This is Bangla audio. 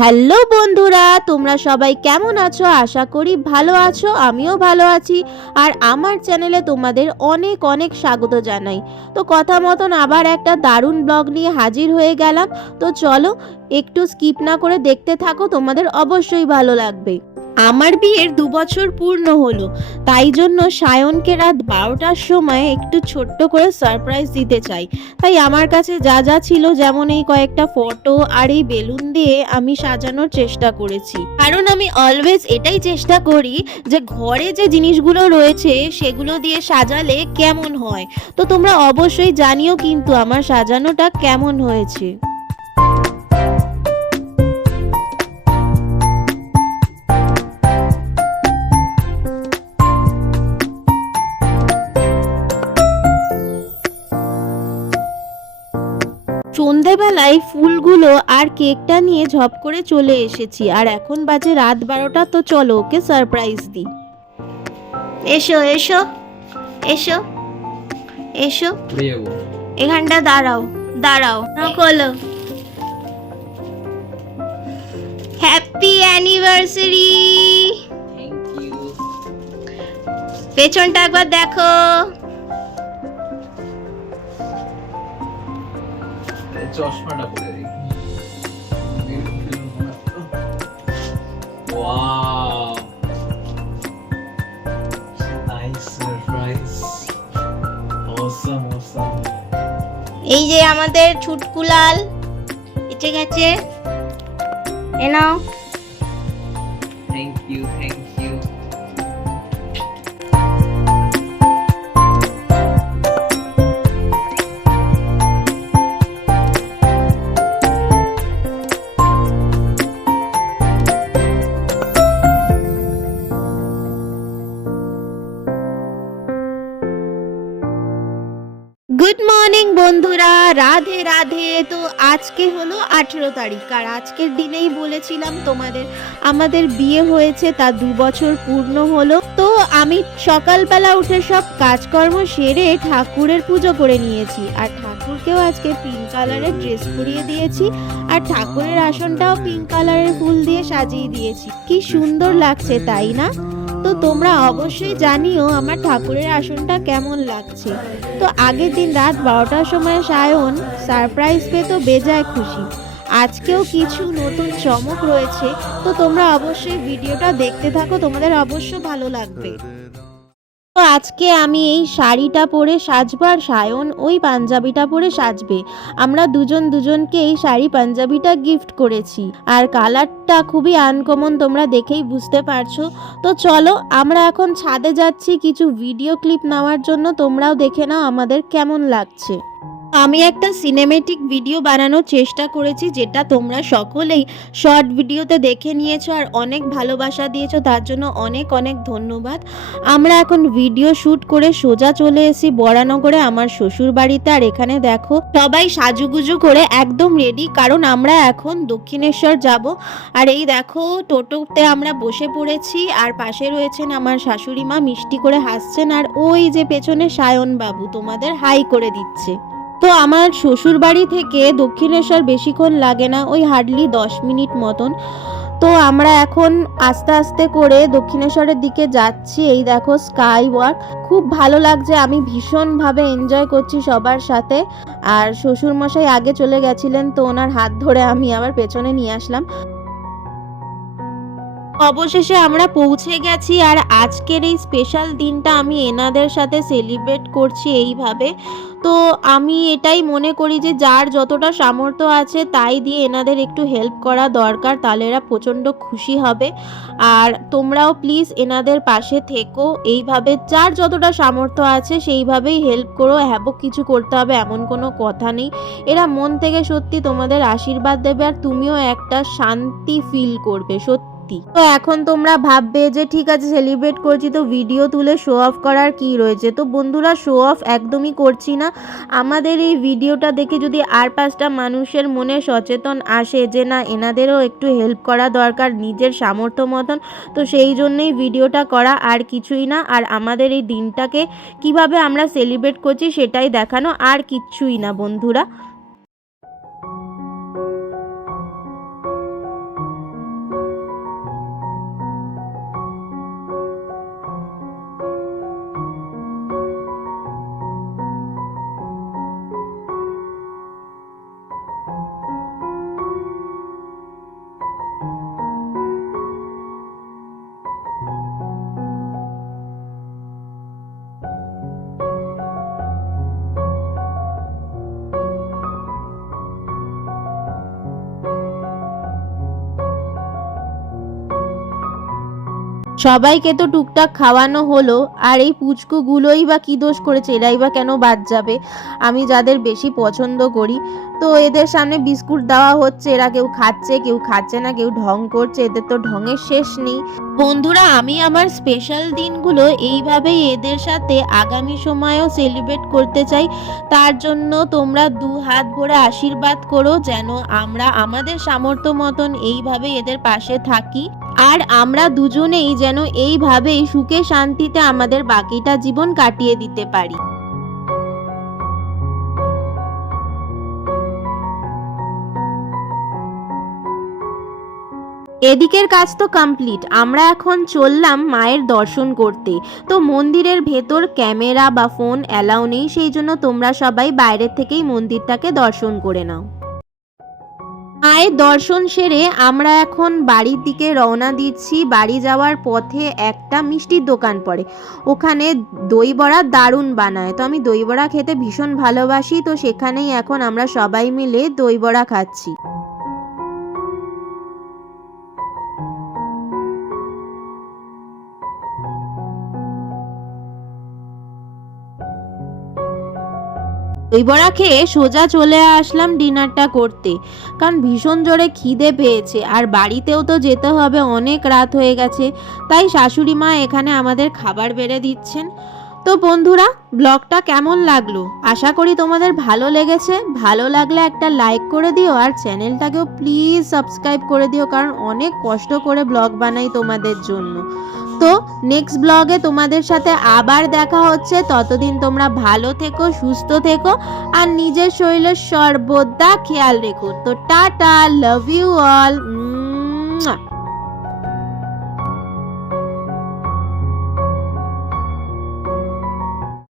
হ্যালো বন্ধুরা, তোমরা সবাই কেমন আছো? আশা করি ভালো আছো, আমিও ভালো আছি। আর আমার চ্যানেলে তোমাদের অনেক অনেক স্বাগত জানাই। তো কথা মতন আবার একটা দারুণ ব্লগ নিয়ে হাজির হয়ে গেলাম। তো চলো, একটু স্কিপ না করে দেখতে থাকো, তোমাদের অবশ্যই ভালো লাগবে। আমার বিয়ের দু বছর পূর্ণ হলো, তাই জন্য সায়নকে রাত বারোটার সময় একটু ছোট্ট করে সারপ্রাইজ দিতে চাই। তাই আমার কাছে যা যা ছিল যেমন এই কয়েকটা ফটো আর এই বেলুন দিয়ে আমি সাজানোর চেষ্টা করেছি। কারণ আমি অলওয়েজ এটাই চেষ্টা করি যে ঘরে যে জিনিসগুলো রয়েছে সেগুলো দিয়ে সাজালে কেমন হয়। তো তোমরা অবশ্যই জানিও কিন্তু আমার সাজানোটা কেমন হয়েছে। সন্ধেবেলায় ফুলগুলো আর কেকটা নিয়ে ঝপ করে চলে এসেছি। আর এখন বাজে রাত বারোটা তো চলো ওকে সারপ্রাইজ দিই। এসো এসো এসো এসো। এখানটা দাঁড়াও দাঁড়াও খোলো। হ্যাপি অ্যানিভার্সারি পেছনটা একবার দেখো। চশমাটা পরে এই যে আমাদের ছুটকুলাল এসে গেছে। এ নাও। Thank you thank Radhe Radhe. তো আজকে হলো আঠেরো তারিখ। আর আজকের দিনেই বলেছিলাম তোমাদের, আমাদের বিয়ে হয়েছে, তা দু বছর পূর্ণ হলো। তো আমি সকালবেলা উঠে সব কাজকর্ম সেরে ঠাকুরের পুজো করে নিয়েছি। আর ঠাকুরকেও আজকে পিঙ্ক কালারের ড্রেস পরিয়ে দিয়েছি। আর ঠাকুরের আসনটাও পিঙ্ক কালারের ফুল দিয়ে সাজিয়ে দিয়েছি। কি সুন্দর লাগছে, তাই না? তো তোমরা অবশ্যই জানিও আমার ঠাকুরের আসনটা কেমন লাগছে। তো আগের দিন রাত বারোটার সময় সায়ন সারপ্রাইজ পেয়ে তো বেজায় খুশি। আজকেও কিছু নতুন চমক রয়েছে, তো তোমরা অবশ্যই ভিডিওটা দেখতে থাকো, তোমাদের অবশ্য ভালো লাগবে। তো আজকে আমি এই শাড়িটা পরে সাজবার সায়ন ওই পাঞ্জাবিটা পরে সাজবে। আমরা দুজন দুজনকে এই শাড়ি পাঞ্জাবিটা গিফট করেছি। আর কালারটা খুবই আনকমন তোমরা দেখেই বুঝতে পারছ। তো চলো, আমরা এখন ছাদে যাচ্ছি। কিছু ভিডিও ক্লিপ নেওয়ার জন্য তোমরাও দেখে নাও আমাদের কেমন লাগছে। আমি একটা সিনেমেটিক ভিডিও বানানোর চেষ্টা করেছি যেটা তোমরা সকলেই শর্ট ভিডিওতে দেখে নিয়েছো আর অনেক ভালোবাসা দিয়েছ, তার জন্য অনেক অনেক ধন্যবাদ। আমরা এখন ভিডিও শ্যুট করে সোজা চলে এসেছি বরানগরে, আমার শ্বশুর বাড়িতে। আর এখানে দেখো, সবাই সাজুগুজু করে একদম রেডি কারণ আমরা এখন দক্ষিণেশ্বর যাব। আর এই দেখো, টোটোতে আমরা বসে পড়েছি, আর পাশে রয়েছেন আমার শাশুড়ি মা, মিষ্টি করে হাসছেন। আর ওই যে পেছনে সায়ন বাবু, তোমাদের হাই করে দিচ্ছে। তো আমার শ্বশুর বাড়ি থেকে দক্ষিণেশ্বর বেশিক্ষণ লাগে না, ওই হার্ডলি দশ মিনিট মতন। তো আমরা এখন আস্তে আস্তে করে দক্ষিণেশ্বরের দিকে যাচ্ছি, এই দেখো স্কাই ওয়াক খুব ভালো লাগছে, আমি ভীষণভাবে এনজয় করছি সবার সাথে। আর শ্বশুরমশাই আগে চলে গেছিলেন, তো ওনার হাত ধরে আমি আবার পেছনে নিয়ে আসলাম। অবশেষে আমরা পৌঁছে গেছি আর আজকের এই স্পেশাল দিনটা আমি এনাদের সাথে সেলিব্রেট করছি এইভাবে। তো আমি এটাই মনে করি যে যার যতটা সামর্থ্য আছে তাই দিয়ে এনাদের একটু হেল্প করা দরকার, তাহলে এরা প্রচণ্ড খুশি হবে। আর তোমরাও প্লিজ এনাদের পাশে থেকো, এইভাবে যার যতটা সামর্থ্য আছে সেইভাবেই হেল্প করো হ্যাবো কিছু করতে হবে এমন কোনো কথা নেই। এরা মন থেকে সত্যি তোমাদের আশীর্বাদ দেবে আর তুমিও একটা শান্তি ফিল করবে সত্যি। তো এখন তোমরা ভাববে যে ঠিক আছে সেলিব্রেট করছি তো ভিডিও তুলে শো অফ করার কি রয়েছে? তো বন্ধুরা শো অফ একদমই করছি না। আমাদের এই ভিডিওটা দেখে যদি আর পাঁচটা মানুষের মনে সচেতন আসে যে না, এনাদেরও একটু হেল্প করা দরকার নিজের সামর্থ্য মতন, তো সেই জন্যই ভিডিওটা করা আর কিছুই না। আর আমাদের এই দিনটাকে কীভাবে আমরা সেলিব্রেট করছি সেটাই দেখানো আর কিচ্ছুই না, বন্ধুরা। সবাইকে তো টুকটাক খাওয়ানো হলো, আর এই পুচকুগুলোই বা কি দোষ করেছে? এরাই বা কেন বাদ যাবে? আমি যাদের বেশি পছন্দ করি, তো এদের সামনে বিস্কুট দেওয়া হচ্ছে, এরা কেউ খাচ্ছে কেউ খাচ্ছে না, কেউ ঢং করছে, এদের তো ঢঙের শেষ নেই। বন্ধুরা, আমি আমার স্পেশাল দিনগুলো এইভাবেই এদের সাথে আগামী সময়েও সেলিব্রেট করতে চাই। তার জন্য তোমরা দু হাত ভরে আশীর্বাদ করো, যেন আমরা আমাদের সামর্থ্য মতন এইভাবে এদের পাশে থাকি। আর আমরা দুজনেই যেন এইভাবেই সুখে শান্তিতে আমাদের বাকিটা জীবন কাটিয়ে দিতে পারি। এদিকের কাজ তো কমপ্লিট আমরা এখন চললাম মায়ের দর্শন করতে। তো মন্দিরের ভেতর ক্যামেরা বা ফোন অ্যালাউ নেই, সেই জন্য তোমরা সবাই বাইরের থেকেই মন্দিরটাকে দর্শন করে নাও। মায়ের দর্শন সেরে আমরা এখন বাড়ির দিকে রওনা দিচ্ছি। বাড়ি যাওয়ার পথে একটা মিষ্টির দোকান পড়ে। ওখানে দই বড়া দারুণ বানায়। তো আমি দই বড়া খেতে ভীষণ ভালোবাসি। তো সেখানেই এখন আমরা সবাই মিলে দই বড়া খাচ্ছি। দই বড়া খেয়ে সোজা চলে আসলাম ডিনারটা করতে। কারণ ভীষণ জোরে খিদে পেয়েছে। আর বাড়িতেও তো যেতে হবে, অনেক রাত হয়ে গেছে। তাই শাশুড়ি মা এখানে আমাদের খাবার বেড়ে দিচ্ছেন। তো বন্ধুরা, ব্লগটা কেমন লাগল? আশা করি তোমাদের ভালো লেগেছে। ভালো লাগলে একটা লাইক করে দিও আর চ্যানেলটাকেও প্লিজ সাবস্ক্রাইব করে দিও, কারণ অনেক কষ্ট করে ব্লগ বানাই তোমাদের জন্য। তো নেক্সট ব্লগে তোমাদের সাথে আবার দেখা হচ্ছে। ততদিন তোমরা ভালো থেকো, সুস্থ থেকো আর নিজের শরীরের সর্বদা খেয়াল রেখো। তো টাটা লাভ ইউ অল